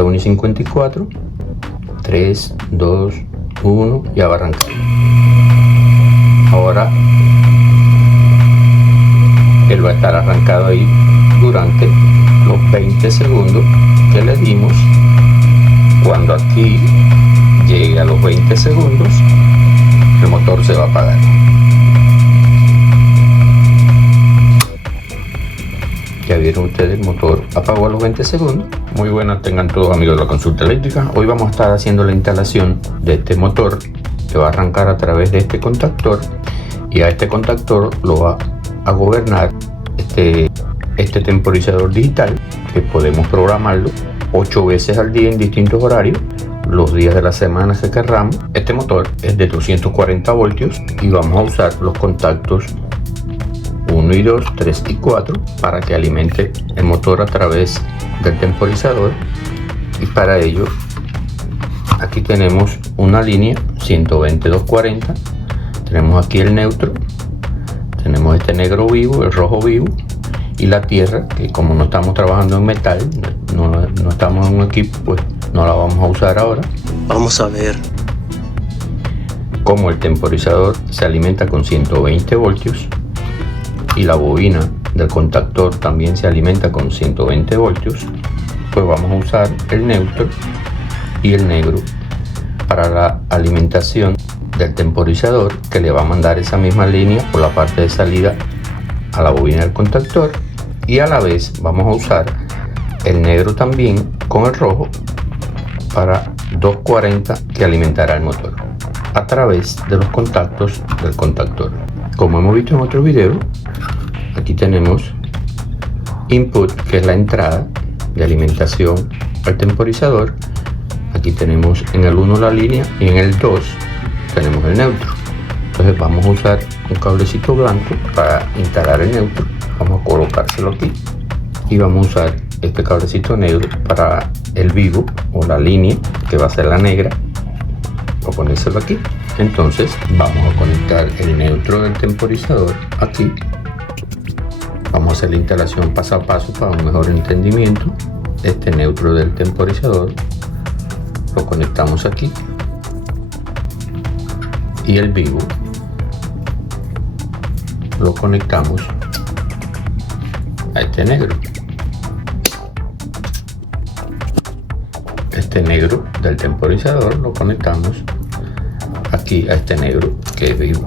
la 1:54. 3, 2, 1, ya va a arrancar. Ahora él va a estar arrancado ahí durante los 20 segundos que le dimos. Cuando aquí llegue a los 20 segundos, el motor se va a apagar. Ya vieron ustedes, el motor apagó a los 20 segundos. Muy buenas tengan todos, amigos de la consulta eléctrica. Hoy vamos a estar haciendo la instalación de este motor que va a arrancar a través de este contactor, y a este contactor lo va a gobernar este temporizador digital, que podemos programarlo 8 veces al día en distintos horarios, los días de la semana que querramos. Este motor es de 240 voltios y vamos a usar los contactos 1 y 2, 3 y 4 para que alimente el motor a través del temporizador. Y para ello aquí tenemos una línea 120-240, tenemos aquí el neutro, tenemos este negro vivo, el rojo vivo, y la tierra, que como no estamos trabajando en metal, no estamos en un equipo, pues no la vamos a usar ahora. Vamos a ver. Como el temporizador se alimenta con 120 voltios y la bobina del contactor también se alimenta con 120 voltios, pues vamos a usar el neutro y el negro para la alimentación del temporizador, que le va a mandar esa misma línea por la parte de salida a la bobina del contactor, y a la vez vamos a usar el negro también con el rojo para 240, que alimentará el motor a través de los contactos del contactor. Como hemos visto en otro video, aquí tenemos input, que es la entrada de alimentación al temporizador. Aquí tenemos en el 1 la línea y en el 2 tenemos el neutro. Entonces vamos a usar un cablecito blanco para instalar el neutro. Vamos a colocárselo aquí y vamos a usar este cablecito negro para el vivo o la línea, que va a ser la negra. Voy a ponérselo aquí. Entonces vamos a conectar el neutro del temporizador aquí. Vamos a hacer la instalación paso a paso para un mejor entendimiento. Este neutro del temporizador lo conectamos aquí, y el vivo lo conectamos a este negro. Este negro del temporizador lo conectamos aquí a este negro que es vivo.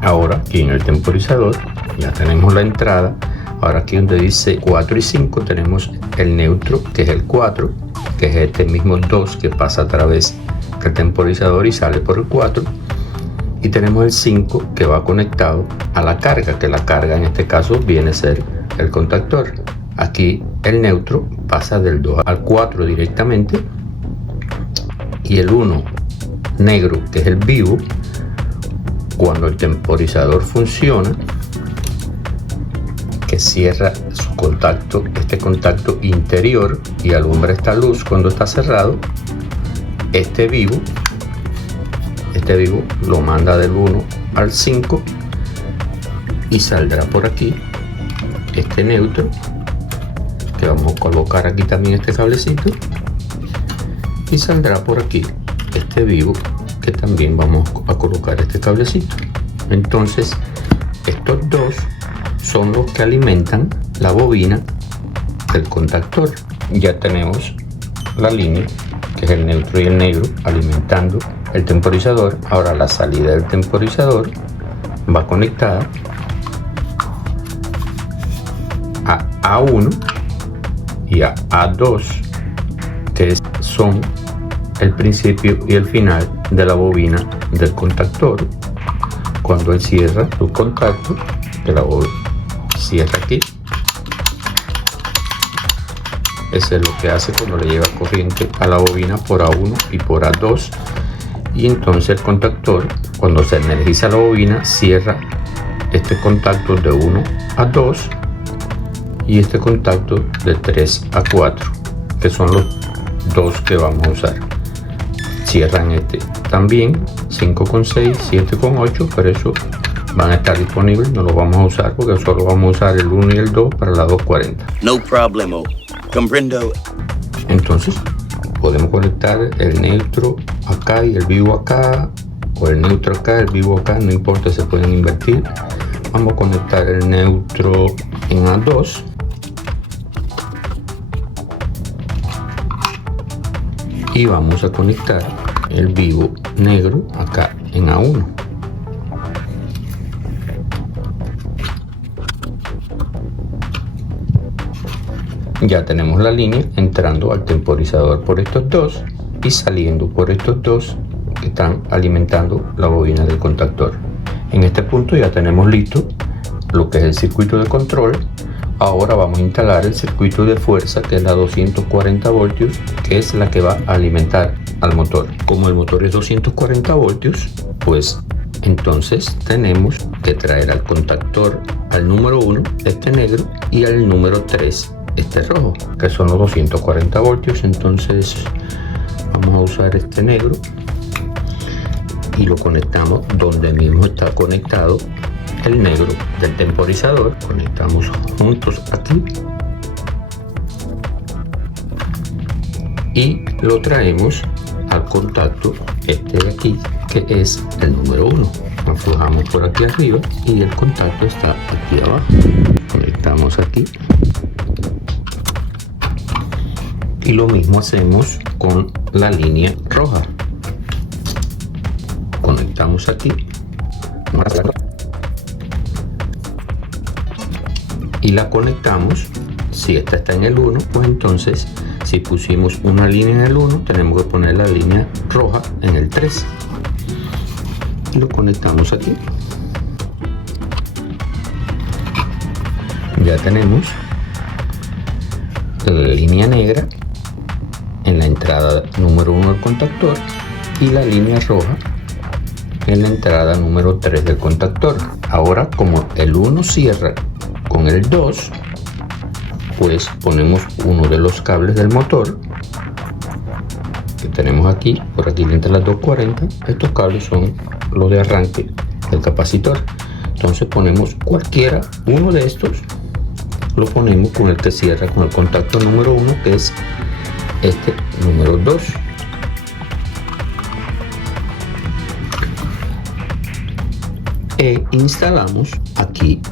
Ahora aquí en el temporizador ya tenemos la entrada. Ahora aquí donde dice 4 y 5 tenemos el neutro, que es el 4, que es este mismo 2 que pasa a través del temporizador y sale por el 4. Y tenemos el 5 que va conectado a la carga, que la carga en este caso viene a ser el contactor. Aquí el neutro pasa del 2 al 4 directamente, y el 1 negro, que es el vivo, cuando el temporizador funciona, que cierra su contacto, este contacto interior, y alumbra esta luz cuando está cerrado, este vivo lo manda del 1 al 5 y saldrá por aquí este neutro, que vamos a colocar aquí también este cablecito, y saldrá por aquí este vivo, que también vamos a colocar este cablecito. Entonces estos dos son los que alimentan la bobina del contactor. Ya tenemos la línea, que es el neutro y el negro, alimentando el temporizador. Ahora la salida del temporizador va conectada a A1 y a A2, que son el principio y el final de la bobina del contactor. Cuando él cierra su contacto, que la bobina cierra aquí, eso es lo que hace cuando le llega corriente a la bobina por A1 y por A2, y entonces el contactor, cuando se energiza la bobina, cierra este contacto de 1 a 2 y este contacto de 3 a 4, que son los dos que vamos a usar. Cierran este también 5,6, 7,8, pero eso van a estar disponibles, no los vamos a usar porque solo vamos a usar el 1 y el 2 para la 240. No problemo. Comprendo. Entonces podemos conectar el neutro acá y el vivo acá, o el neutro acá, el vivo acá, no importa, se pueden invertir. Vamos a conectar el neutro en A2 y vamos a conectar el vivo negro acá en A1. Ya tenemos la línea entrando al temporizador por estos dos y saliendo por estos dos que están alimentando la bobina del contactor. En este punto ya tenemos listo lo que es el circuito de control. Ahora vamos a instalar el circuito de fuerza, que es la 240 voltios, que es la que va a alimentar al motor. Como el motor es 240 voltios, pues entonces tenemos que traer al contactor al número 1, este negro, y al número 3, este rojo, que son los 240 voltios. Entonces vamos a usar este negro y lo conectamos donde mismo está conectado el negro del temporizador. Conectamos juntos aquí y lo traemos al contacto este de aquí, que es el número 1. Aflojamos por aquí arriba y el contacto está aquí abajo. Conectamos aquí y lo mismo hacemos con la línea roja. Conectamos aquí y la conectamos. Si esta está en el 1, pues entonces si pusimos una línea en el 1, tenemos que poner la línea roja en el 3 y lo conectamos aquí. Ya tenemos la línea negra en la entrada número 1 del contactor y la línea roja en la entrada número 3 del contactor. Ahora, como el 1 cierra con el 2, pues ponemos uno de los cables del motor que tenemos aquí. Por aquí entre las 240, estos cables son los de arranque del capacitor. Entonces ponemos cualquiera, uno de estos lo ponemos con el que cierra con el contacto número 1, que es este número 2. E instalamos aquí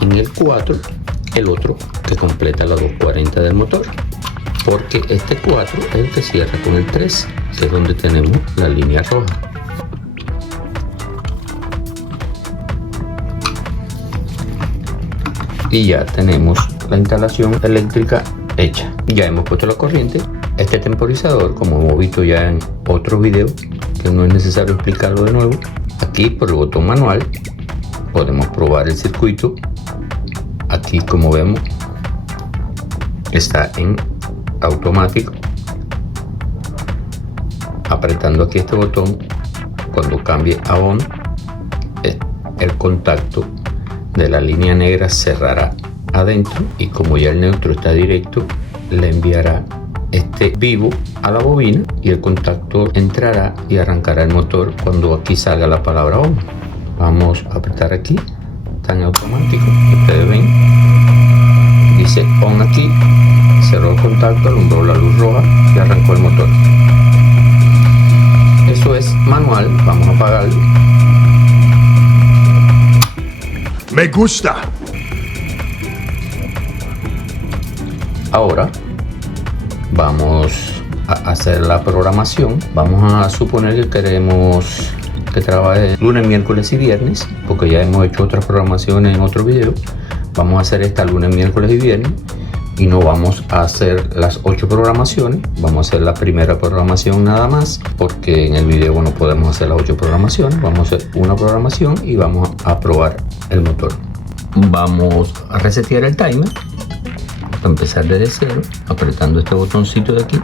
en el 4 el otro que completa la 240 del motor, porque este 4 es el que cierra con el 3, que es donde tenemos la línea roja. Y ya tenemos la instalación eléctrica hecha. Ya hemos puesto la corriente. Este temporizador, como hemos visto ya en otro video, que no es necesario explicarlo de nuevo, aquí por el botón manual podemos probar el circuito. Aquí, como vemos, está en automático. Apretando aquí este botón, cuando cambie a on, el contacto de la línea negra cerrará adentro, y como ya el neutro está directo, le enviará este vivo a la bobina y el contactor entrará y arrancará el motor cuando aquí salga la palabra on. Vamos a apretar aquí, está en automático, ustedes ven, dice on aquí, cerró el contacto, alumbró la luz roja y arrancó el motor. Eso es manual. Vamos a apagarlo. Me gusta. Ahora vamos a hacer la programación. Vamos a suponer que queremos que trabaje lunes, miércoles y viernes, porque ya hemos hecho otras programaciones en otro video. Vamos a hacer esta lunes, miércoles y viernes, y no vamos a hacer las 8 programaciones. Vamos a hacer la primera programación nada más, porque en el video no podemos hacer las 8 programaciones. Vamos a hacer una programación y vamos a probar el motor. Vamos a resetear el timer, a empezar desde cero, apretando este botoncito de aquí.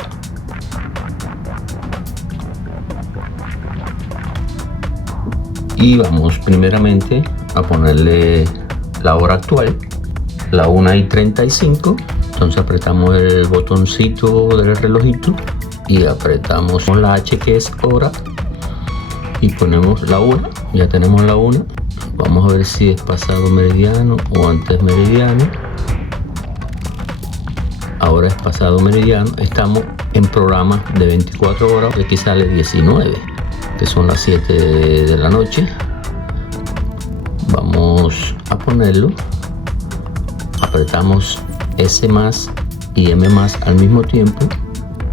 Y vamos primeramente a ponerle la hora actual, la 1:35. Entonces apretamos el botoncito del relojito y apretamos la H, que es hora, y ponemos la 1. Ya tenemos la 1. Vamos a ver si es pasado meridiano o antes meridiano. ahora es pasado meridiano. Estamos en programas de 24 horas, aquí sale 19, que son las 7 de la noche. Vamos a ponerlo, apretamos S más y M más al mismo tiempo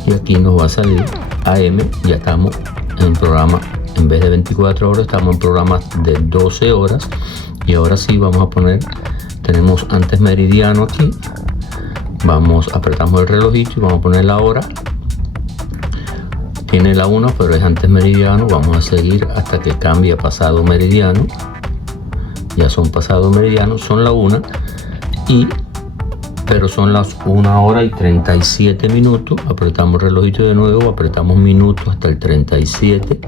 y aquí nos va a salir AM. Ya estamos en programa, en vez de 24 horas estamos en programas de 12 horas. Y ahora sí vamos a poner, tenemos antes meridiano aquí, apretamos el relojito y vamos a poner la hora. Tiene la 1 pero es antes meridiano. Vamos a seguir hasta que cambie a pasado meridiano. Ya son pasado meridiano, son la 1 pero son las 1 hora y 37 minutos. Apretamos el relojito de nuevo, apretamos minutos hasta el 37.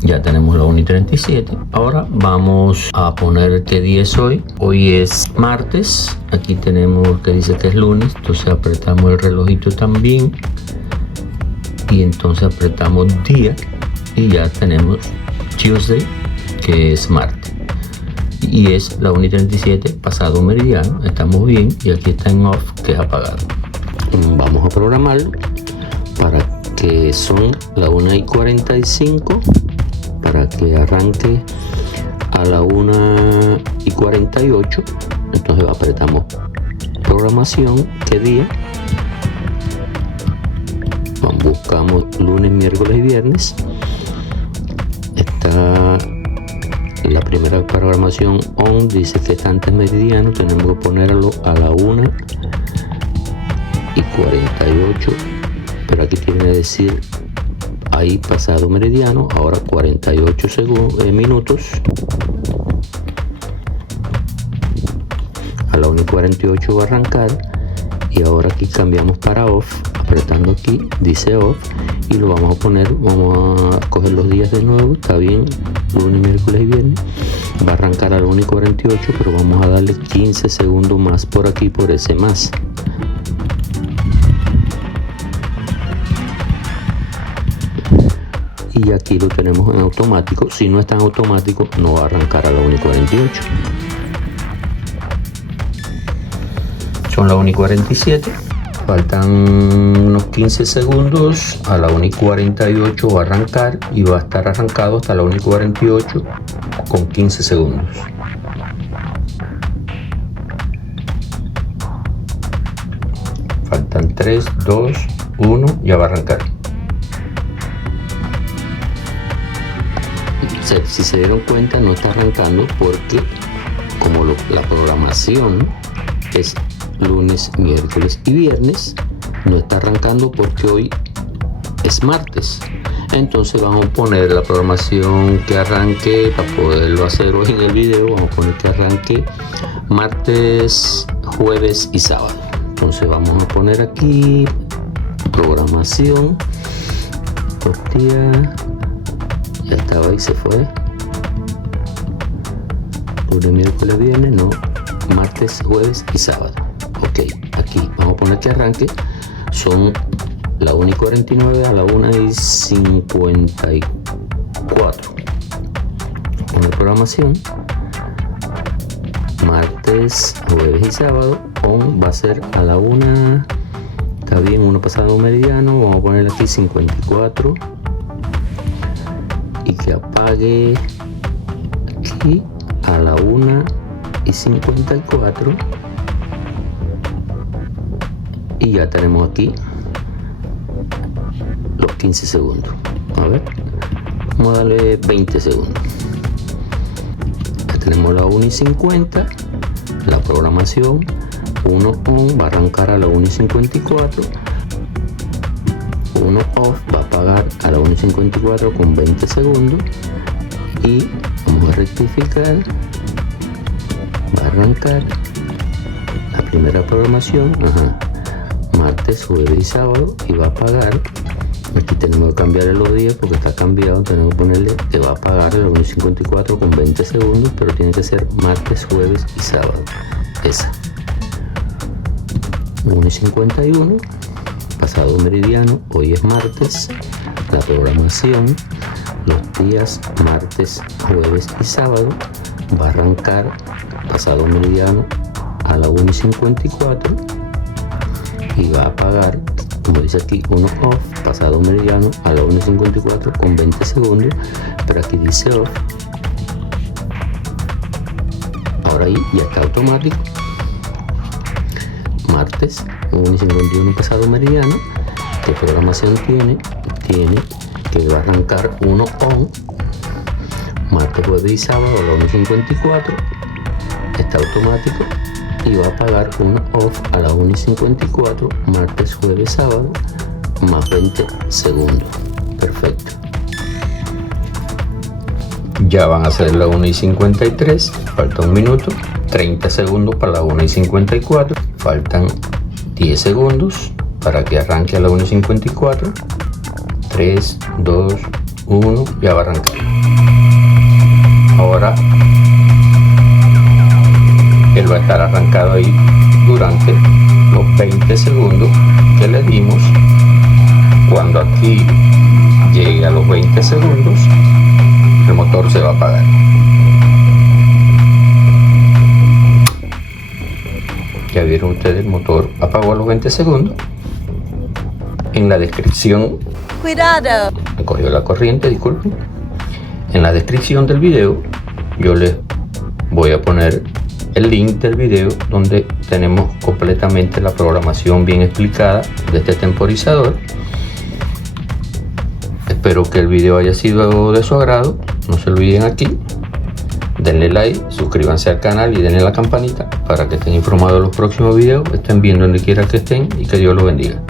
Ya tenemos la 1 y 37. Ahora vamos a poner qué día es hoy. Hoy es martes. Aquí tenemos que dice que es lunes. Entonces apretamos el relojito también. Y entonces apretamos día. Y ya tenemos Tuesday, que es martes. Y es la 1 y 37 pasado meridiano. Estamos bien. Y aquí está en off, que es apagado. Vamos a programarlo para que son la 1 y 45. Para que arranque a la 1 y 48. Entonces apretamos programación, qué día. Buscamos lunes, miércoles y viernes. Está la primera programación on, dice que está antes meridiano. Tenemos que ponerlo a la 1 y 48, pero aquí tiene que decir ahí pasado meridiano. Ahora 48 minutos. A la 1 y 48 va a arrancar. Y ahora aquí cambiamos para off. Apretando aquí dice off. Y lo vamos a poner. Vamos a coger los días de nuevo. Está bien. Lunes, miércoles y viernes. Va a arrancar a la 1 y 48. Pero vamos a darle 15 segundos más por aquí, por ese más. Y aquí lo tenemos en automático. Si no está en automático, no va a arrancar a la 1 y 48. Son las 1 y 47. Faltan unos 15 segundos. A la 1 y 48 va a arrancar y va a estar arrancado hasta la 1 y 48 con 15 segundos. Faltan 3, 2, 1. Ya va a arrancar. Si se dieron cuenta, no está arrancando porque como la programación es lunes, miércoles y viernes, no está arrancando porque hoy es martes. Entonces vamos a poner la programación que arranque para poderlo hacer hoy en el video. Vamos a poner que arranque martes, jueves y sábado. Entonces vamos a poner aquí programación. Hostia, ya estaba ahí, se fue. Lunes, miércoles, viernes, no. Martes, jueves y sábado. Ok, aquí vamos a poner que arranque. Son la 1 y 49 a la 1 y 54. Poner programación. Martes, jueves y sábado. On va a ser a la 1. Está bien, 1 pasado meridiano. Vamos a poner aquí 54. Y que apague aquí a la 1 y 54. Y ya tenemos aquí los 15 segundos. A ver, vamos a darle 20 segundos. Ya tenemos la 1 y 50. La programación 1 on va a arrancar a la 1 y 54. 1 off va a apagar a la 1 y 54 con 20 segundos. Y vamos a rectificar. Va a arrancar la primera programación. Martes, jueves y sábado. Y va a apagar. Aquí tenemos que cambiarle los días porque está cambiado. Tenemos que ponerle que va a apagar a la 1 y 54 con 20 segundos. Pero tiene que ser martes, jueves y sábado. Esa. 1 y 51. Pasado meridiano, hoy es martes. La programación, los días martes, jueves y sábado, va a arrancar pasado meridiano a la 1:54 y va a apagar, como dice aquí, 1 off, pasado meridiano a la 1:54 con 20 segundos, pero aquí dice off. Ahora ahí ya está automático. Martes 1:51 pasado meridiano. ¿Qué programación tiene? Tiene que va a arrancar 1 on. Martes, jueves y sábado a la 1:54. Está automático. Y va a apagar 1 off a la 1:54. Martes, jueves, sábado. Más 20 segundos. Perfecto. Ya van a ser la 1:53. Falta un minuto. 30 segundos para la 1:54. Faltan 10 segundos para que arranque a la 1:54. 3, 2, 1. Ya va a arrancar. Ahora él va a estar arrancado ahí durante los 20 segundos que le dimos. Cuando aquí llegue a los 20 segundos, el motor se va a apagar. Ya vieron ustedes, el motor apagó a los 20 segundos. En la descripción, Cuidado. me cogió la corriente, disculpen. En la descripción del video yo les voy a poner el link del video donde tenemos completamente la programación bien explicada de este temporizador. Espero que el video haya sido de su agrado. No se olviden aquí, denle like, suscríbanse al canal y denle la campanita para que estén informados de los próximos videos. Estén viendo donde quiera que estén y que Dios los bendiga.